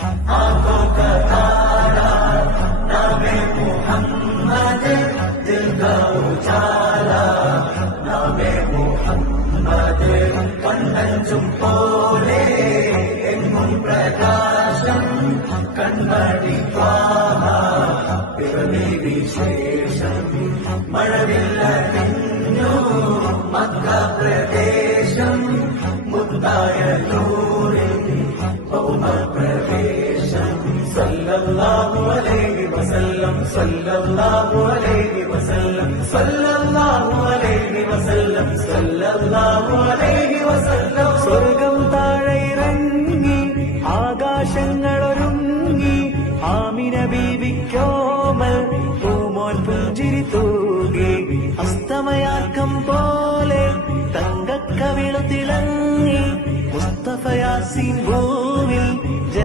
आंखों का तारा नामे मोहम्मद, दिल का उजाला नामे मोहम्मद, കണ്ണഞ്ചും പോലെ എങ്ങും പ്രകാശം കൺമണി ത്വാഹ പിറവി വിശേഷം മഴവില്ല നിന്നു മക്ക പ്രദേശം മുത്തായ നൂറിൻ ഭൗമ പ്രവേശം സല്ലല്ലാഹു അലൈഹി വസല്ലം സല്ലല്ലാഹു അലൈഹി വസല്ലം സല്ലല്ലാഹു അലൈഹി വസല്ലം സല്ലല്ലാഹു അലൈഹി വസല്ലം. സ്വർഗം താഴെ ഇറങ്ങി ആകാശങ്ങളൊരുങ്ങി ആമിന ബീവിക്കോമൽ പൂമോൻ പുഞ്ചിരി തൂകി അസ്തമയാക്കം പോലെ തങ്കക്കവിളു തിളങ്ങി മുസ്തഫ യാസീൻ ഭൂവിൽ